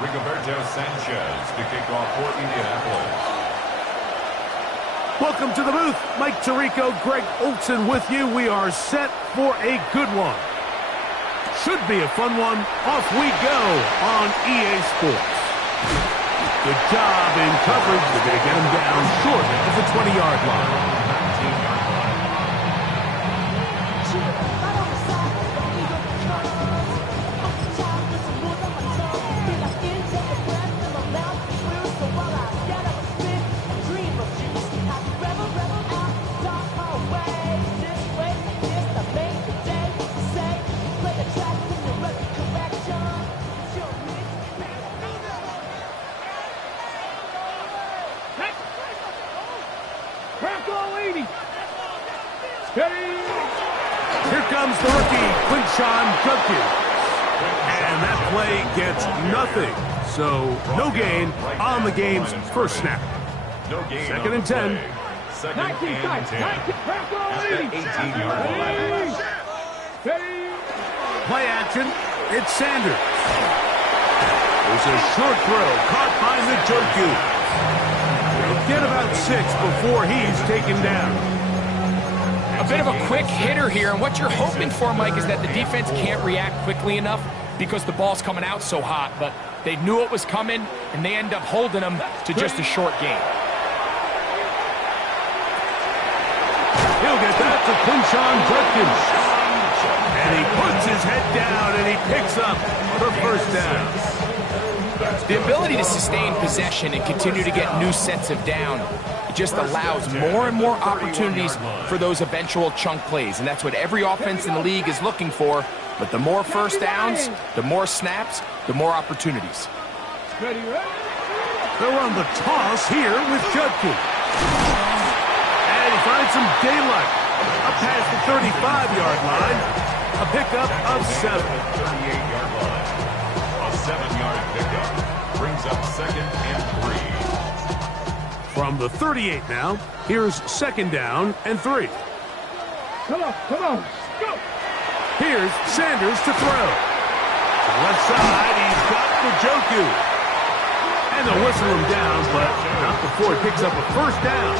Sanchez to kick off for Indianapolis. Welcome to the booth. Mike Tirico, Greg Olson with you. We are set for a good one. Should be a fun one. Off we go on EA Sports. Good job in coverage. They're going to get him down short of the 20-yard line. Here comes the rookie, Judkins. And that play gets nothing. So, no gain on the game's first snap. Second and 10. Second and 10. At the 18-yard line. Play action. It's Sanders. There's a short throw caught by Njoku. He'll get about 6 before he's taken down. A bit of a quick hitter here, and what you're hoping for, Mike, is that the defense can't react quickly enough because the ball's coming out so hot, but they knew it was coming, and they end up holding them to just a short gain. He'll get that to Judkins. And he puts his head down, and he picks up the first down. The ability to sustain possession and continue to get new sets of down, it just allows more and more opportunities for those eventual chunk plays, and that's what every offense in the league is looking for. But the more first downs, the more snaps, the more opportunities. They'll run the toss here with Judkins. And he finds some daylight. Up past the 35-yard line. A pickup of 7. 38-yard line. A 7-yard pickup brings up second and 3. From the 38 now, here's second down and 3. Come on, go! Here's Sanders to throw. To the left side, he's got Njoku. And they'll whistle him down, but not before he picks up a first down.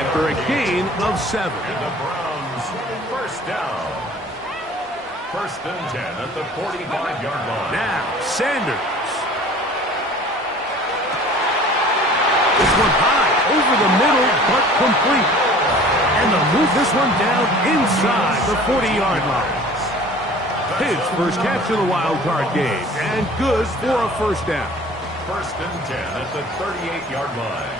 After a gain of 7. And the Browns, first down. First and 10 at the 45-yard line. Now, Sanders. This one high, over the middle, but complete. And they'll move this one down inside the 40-yard line. His first catch of the wild card game, and good for a first down. First and 10 at the 38-yard line.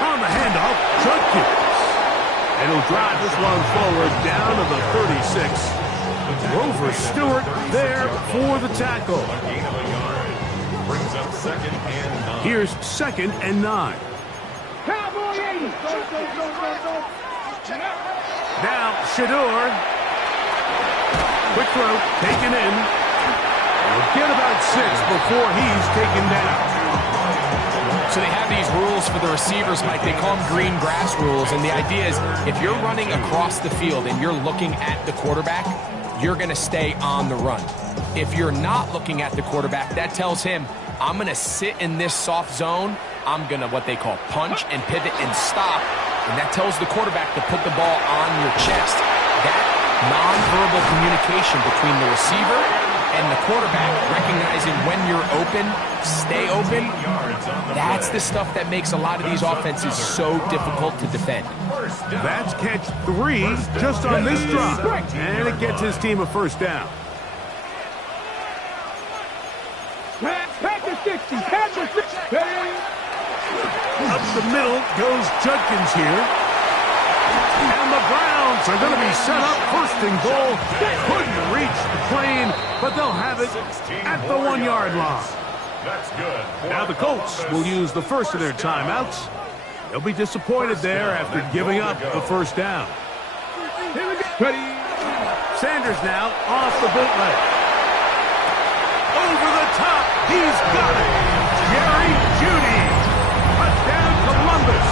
On the handoff, Judkins. And he'll drive this one forward down to the 36. Grover Stewart there for the tackle. A gain of a yard. Brings up second and 9. Here's second and 9. Now, Shador. Quick throw, taken in. He'll get about 6 before he's taken down. So they have these rules for the receivers, Mike. They call them green grass rules, and the idea is if you're running across the field and you're looking at the quarterback, you're going to stay on the run. If you're not looking at the quarterback, that tells him, I'm going to sit in this soft zone. I'm going to, what they call, punch and pivot and stop, and that tells the quarterback to put the ball on your chest. That nonverbal communication between the receiver and the quarterback, recognizing when you're open, stay open, that's the stuff that makes a lot of these offenses so difficult to defend. That's catch 3 just on this drive, and it gets his team a first down. Up the middle goes Judkins here. And the Browns are going to be set up first and goal. Couldn't reach the plane, but they'll have it at the 1-yard line. That's good. Now the Colts will use the first of their timeouts. They'll be disappointed there after giving up the first down. Sanders now off the bootleg. Over the top, he's got it. Jerry Jeudy. Touchdown Columbus.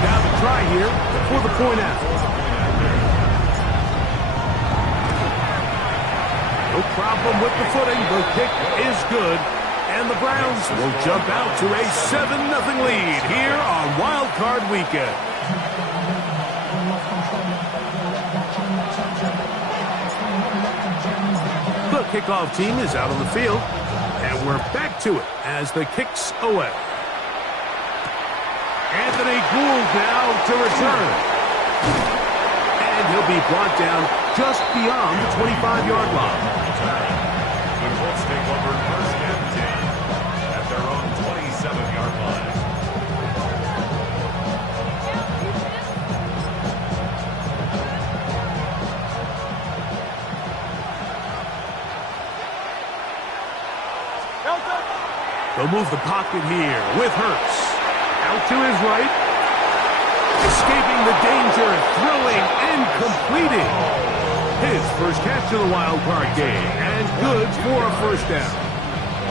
Now the try here for the point out. No problem with the footing. The kick is good. And the Browns will jump out to a 7-0 lead here on Wild Card Weekend. The kickoff team is out on the field, and we're back to it as the kick's away. Anthony Gould now to return. And he'll be brought down just beyond the 25-yard line. The Colts take over first and 10 at their own 27-yard line. They'll move the pocket here with Hurts. Out to his right. Escaping the danger, throwing and completing. His first catch of the wild card game, and good for a first down.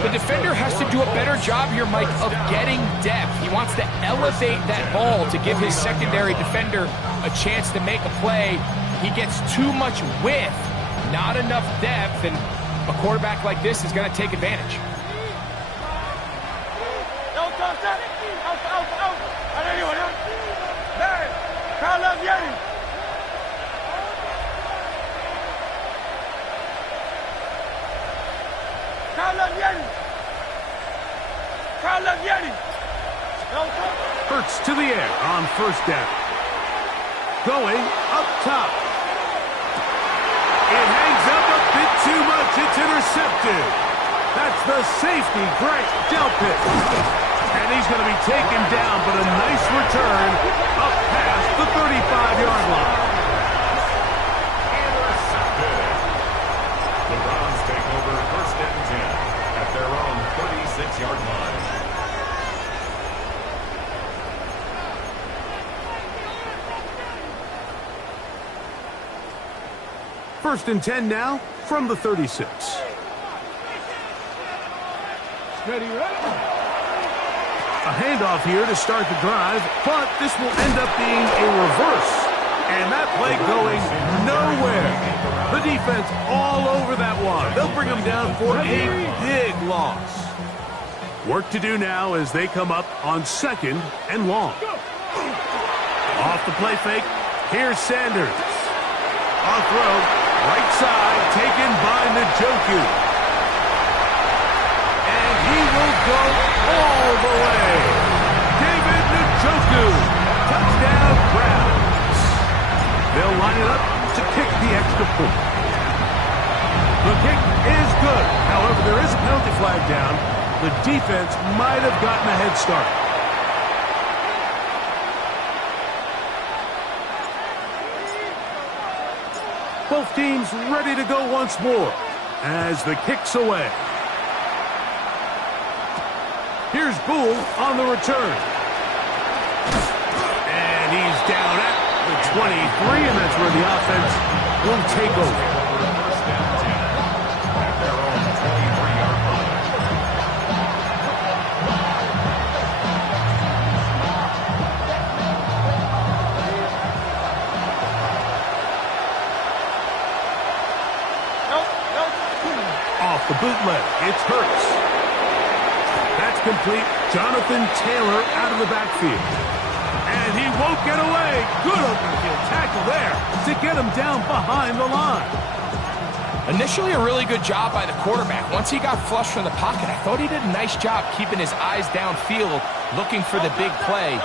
The defender has to do a better job here, Mike, of getting depth. He wants to elevate that ball to give his secondary defender a chance to make a play. He gets too much width, not enough depth, and a quarterback like this is going to take advantage. Hurts to the air on first down. Going up top. It hangs up a bit too much. It's intercepted. That's the safety, Greg Delpit. And he's going to be taken down, but a nice return up past the 35-yard line. Intercepted. The Browns take over first and 10 at their own 36-yard line. First and 10 now from the 36. Ready, ready. A handoff here to start the drive, but this will end up being a reverse. And that play going nowhere. The defense all over that one. They'll bring them down for a big loss. Work to do now as they come up on second and long. Off the play fake, here's Sanders. On throw, right side, taken by Njoku. And he will go all the way. David Njoku, touchdown Browns. They'll line it up to kick the extra point. The kick is good. However, there is a penalty flag down. The defense might have gotten a head start. Both teams ready to go once more as the kick's away. Here's Gould on the return. And he's down at the 23, and that's where the offense will take over. First and 10 at their own 23-yard line. Off the bootleg, it's Hurts. That's complete. Jonathan Taylor out of the backfield. And he won't get away. Good open field tackle there to get him down behind the line. Initially, a really good job by the quarterback. Once he got flushed from the pocket, I thought he did a nice job keeping his eyes downfield, looking for the big play.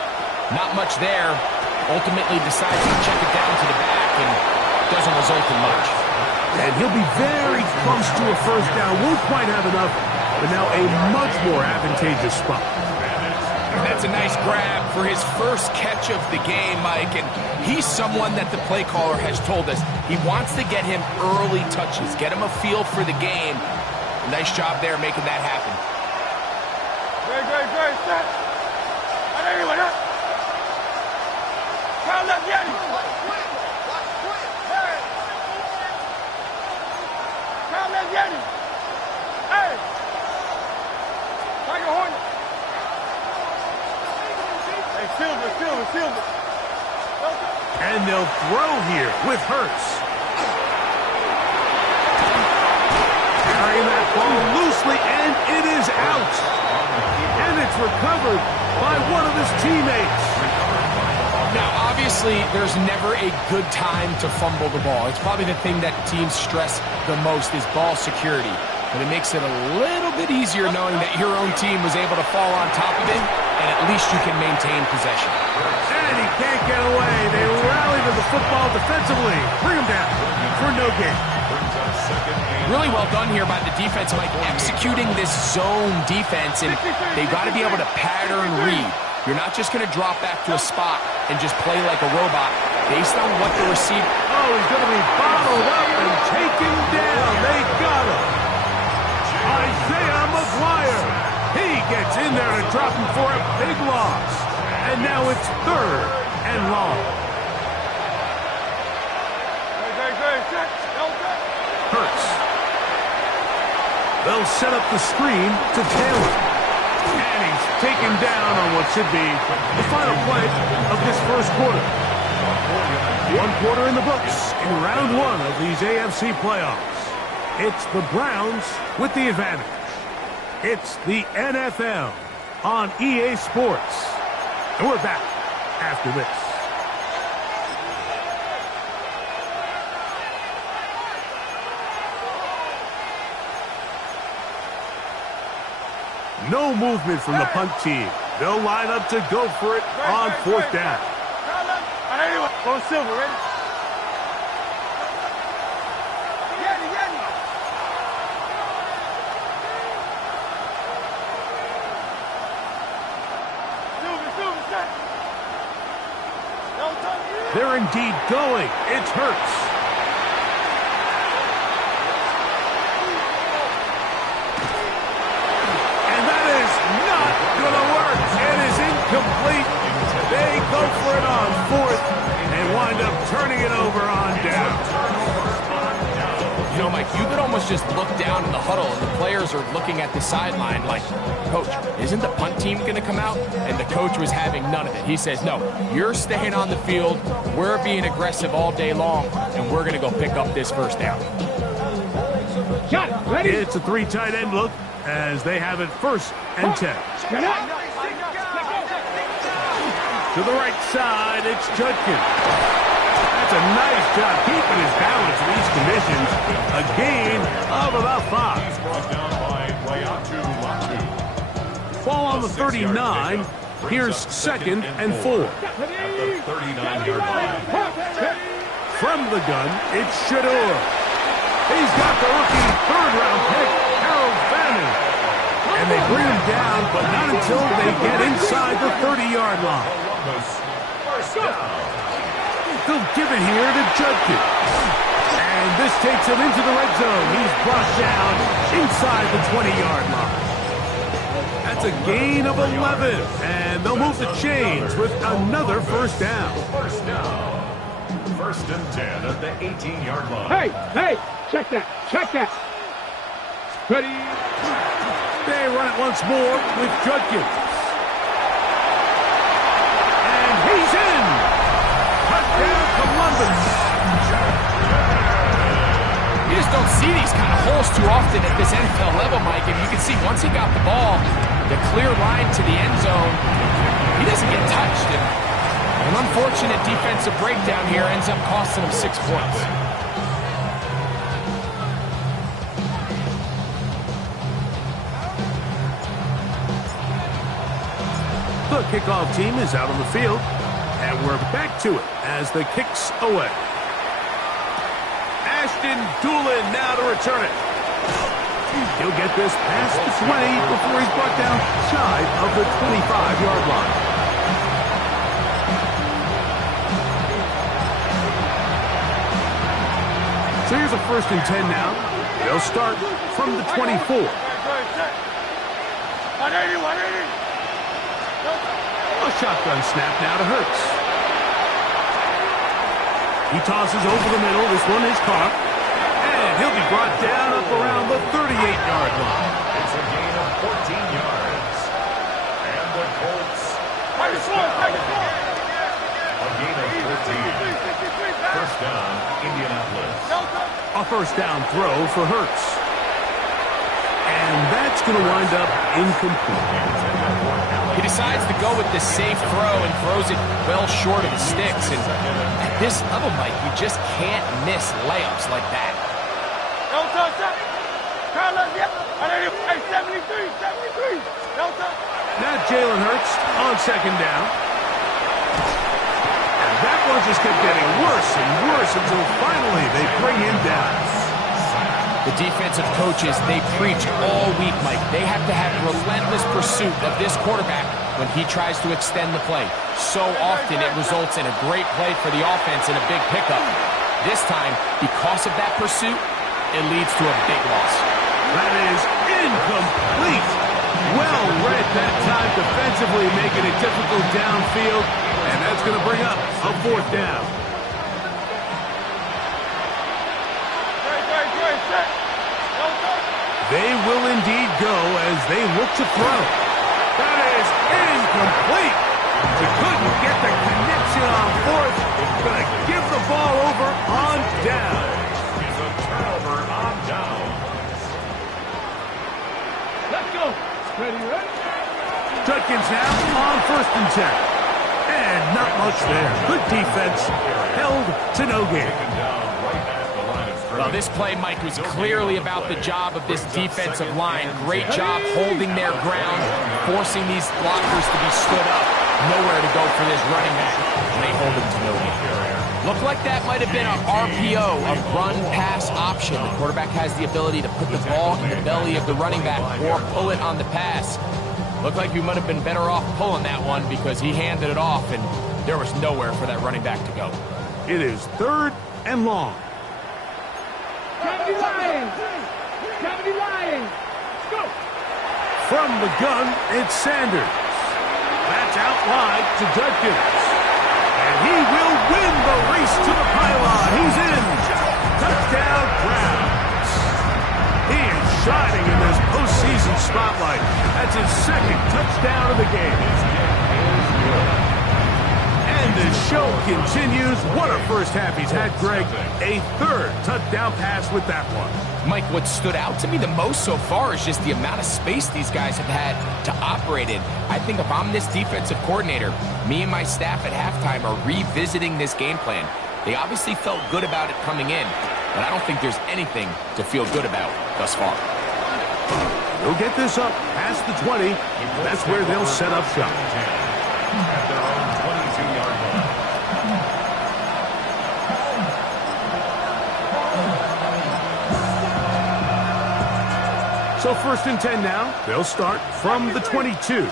Not much there. Ultimately decides to check it down to the back and doesn't result in much. And he'll be very close to a first down. Won't quite have enough, but now a much more advantageous spot. That's a nice grab for his first catch of the game, Mike. And he's someone that the play caller has told us he wants to get him early touches, get him a feel for the game. Nice job there making that happen. Great, great, great. Set. I know you want it. Crown left, Yeti. Crown left, Yeti. Hey. Tiger Hornet. Hey, Silver. And they'll throw here with Hurts. carrying that ball loosely, and it is out. And it's recovered by one of his teammates. Now, obviously, there's never a good time to fumble the ball. It's probably the thing that teams stress the most is ball security. But it makes it a little bit easier knowing that your own team was able to fall on top of it, and at least you can maintain possession. And he can't get away. They rally to the football defensively. Bring him down for no gain. Really well done here by the defense, Mike, executing this zone defense, and they've got to be able to pattern read. You're not just going to drop back to a spot and just play like a robot based on what the receiver... Oh, he's going to be bottled up and taken down. They got him. Isaiah McGuire. He gets in there to drop him for a big loss. And now it's 3rd and long. Hurts. They'll set up the screen to Taylor. And he's taken down on what should be the final play of this first quarter. 1 quarter in the books in round 1 of these AFC playoffs. It's the Browns with the advantage. It's the NFL on EA Sports. And we're back after this. No movement from the punt team. They'll line up to go for it on 4th down. Go Silver, ready? They're indeed going. It's Hurts. And that is not going to work. It is incomplete. They go for it on 4th and wind up turning it over on down. You know, Mike, you could almost just look down in the huddle, and the players are looking at the sideline like, Coach, isn't the punt team going to come out? And the coach was having none of it. He says, no, you're staying on the field. We're being aggressive all day long, and we're going to go pick up this first down. Got it. Ready? It's a 3 tight end look as they have it 1st and 10. To the right side, it's Judkins. That's a nice job keeping his balance in these conditions. A gain of about 5. Ball on the 39. Here's 2nd and 4. At the 39-yard line. From the gun, it's Shador. He's got the rookie 3rd-round pick, Harold Fanning. And they bring him down, but not until they get inside the 30-yard line. First down. They'll give it here to Judkins. And this takes him into the red zone. He's brought down inside the 20-yard line. That's a gain of 11. And they'll move the chains with another first down. First down. 1st and 10 at the 18-yard line. Hey, check that. Ready? They run it once more with Judkins. And he's in. Touchdown, Columbus. You just don't see these kind of holes too often at this NFL level, Mike. And you can see once he got the ball, the clear line to the end zone, he doesn't get touched. And an unfortunate defensive breakdown here ends up costing him 6 points. The kickoff team is out on the field, and we're back to it as the kick's away. Ashton Doolin now to return it. He'll get this past the 20 before he's brought down shy of the 25-yard line. So here's a 1st and 10 now. They'll start from the 24. 180. A shotgun snap now to Hurts. He tosses over the middle. This one is caught. And he'll be brought down up around the 38-yard line. It's a gain of 14 yards. And the Colts. A gain of 14. First down, Indianapolis. A first down throw for Hurts. And that's going to wind up incomplete. He decides to go with the safe throw and throws it well short of the sticks. And at this level, Mike, you just can't miss layups like that. Hey, 73. Now Jalen Hurts on second down. And that one just kept getting worse and worse until finally they bring him down. The defensive coaches, they preach all week, Mike. They have to have relentless pursuit of this quarterback when he tries to extend the play. So often it results in a great play for the offense and a big pickup. This time, because of that pursuit, it leads to a big loss. That is incomplete. Well read that time defensively, making it difficult downfield. And that's going to bring up a fourth down. They will indeed go as they look to throw. That is incomplete. He couldn't get the connection on fourth. Going to give the ball over on down. It's a turnover on down. Let's go. Ready? Judkins now on 1st and 10. And not much there. Good defense. Held to no gain. Well, this play, Mike, was clearly about the job of this defensive line. Great job holding their ground, forcing these blockers to be stood up. Nowhere to go for this running back. And they hold him to no gain. Looked like that might have been an RPO, a run-pass option. The quarterback has the ability to put the ball in the belly of the running back or pull it on the pass. Looked like you might have been better off pulling that one because he handed it off, and there was nowhere for that running back to go. It is 3rd and long. Cavity Lions. Go. From the gun, it's Sanders. That's out wide to Judkins. And he will win the race to the pylon. He's in. Touchdown, Browns. He is shining in this postseason spotlight. That's his 2nd touchdown of the game. And the show continues. What a first half he's had, Greg. A 3rd touchdown pass with that one. Mike, what stood out to me the most so far is just the amount of space these guys have had to operate in. I think if I'm this defensive coordinator, me and my staff at halftime are revisiting this game plan. They obviously felt good about it coming in, but I don't think there's anything to feel good about thus far. They'll get this up past the 20. That's where they'll set up shop. At their own 22-yard line. So 1st and 10 now. They'll start from the 22.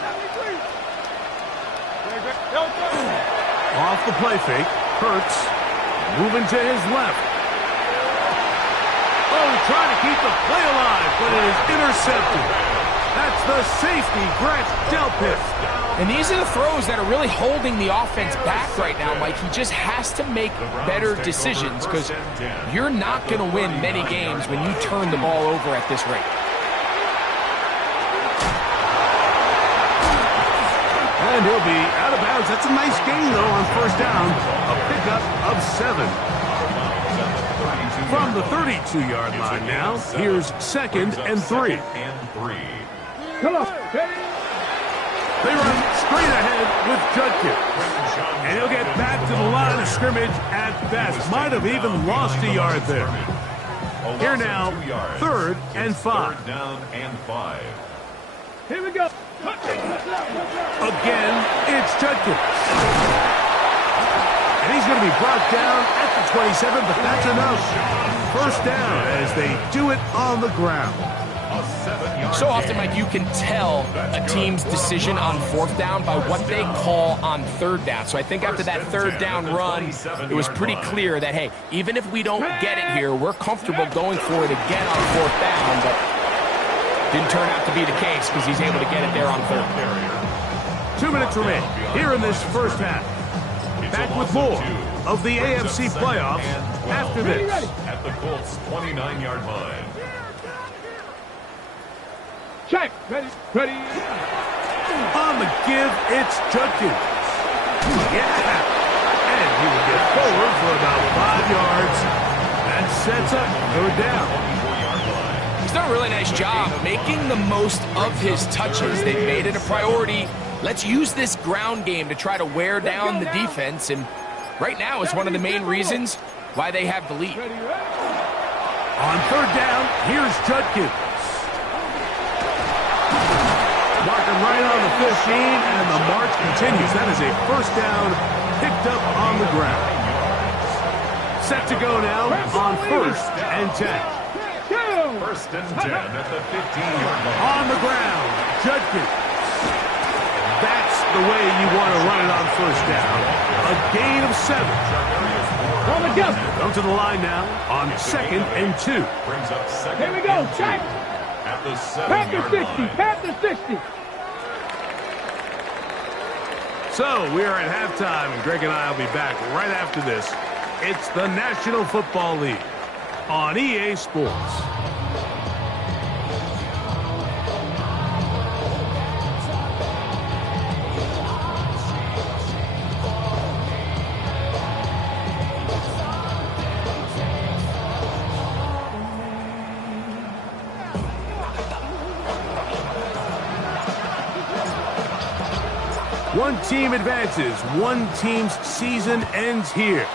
Off the play fake. Hurts. Moving to his left. Oh, trying to keep the play alive, but it is intercepted. That's the safety, Brett Delpit. And these are the throws that are really holding the offense back right now, Mike. He just has to make better decisions because you're not going to win many games when you turn the ball over at this rate. And he'll be out of bounds. That's a nice gain, though, on 1st down. A pickup of 7. From the 32-yard line now, here's 2nd and 3. Come on. They run straight ahead with Judkins. And he'll get back to the line of scrimmage at best. Might have even lost a yard there. Here now, 3rd and 5. 3rd down and 5. Here we go. Again, it's Judkins. And he's going to be brought down at the 27, but that's enough. 1st down as they do it on the ground. So often, Mike, you can tell a team's decision on 4th down by what they call on 3rd down. So I think after that 3rd down run, it was pretty clear that, hey, even if we don't get it here, we're comfortable going for it again on 4th down, but didn't turn out to be the case because he's able to get it there on 3rd. 2 minutes remain here in this 1st half. Back with more of the AFC playoffs after this. At the Colts' 29-yard line. Check. Ready. On the give, it's Judkins. Yeah. And he will get forward for about 5 yards. That sets up 3rd down. He's done a really nice job making the most of his touches. They've made it a priority. Let's use this ground game to try to wear down the defense, and right now is one of the main reasons why they have the lead. On third down, here's Judkins. Marking right on the 15, and the march continues. That is a first down picked up on the ground. Set to go now on 1st and 10. 1st and 10 at the 15-yard line. On the ground, Judkins. That's the way you want to run it on 1st down. A gain of 7. Come to the line now on 2nd and 2. Brings up 2nd. Here we go, check. At the Pat the 7-yard 60, line. pat the 60. So we are at halftime, and Greg and I will be back right after this. It's the National Football League on EA Sports. One team advances. One team's season ends here.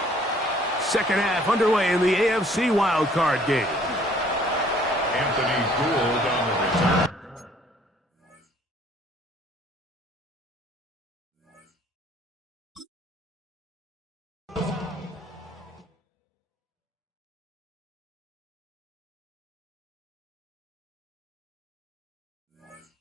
Second half underway in the AFC wildcard game. Anthony Gould on the return.